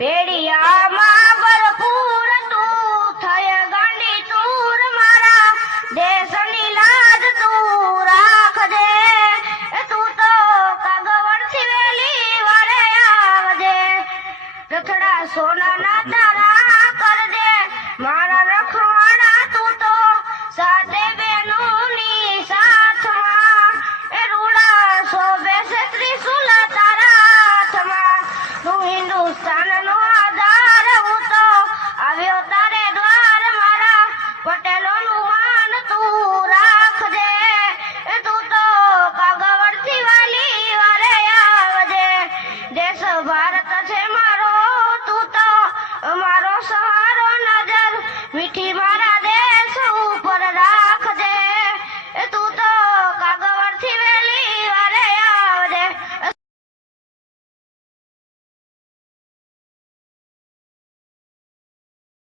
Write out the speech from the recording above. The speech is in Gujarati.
પેડિયામાં ભરપૂર તું થય ગાંડી તુર મારા દેશની લાજ તું રાખજે તું તો કાગવડ સિવેલી વાળે આવજે રથડા સોનાના તારા કરજે મારા રખવાડા તું તો સાથે બેનુની સાથમાં એ રૂડા શોભે છે ત્રિશુલ તારા હાથમાં તું હિન્દુસ્તાનનો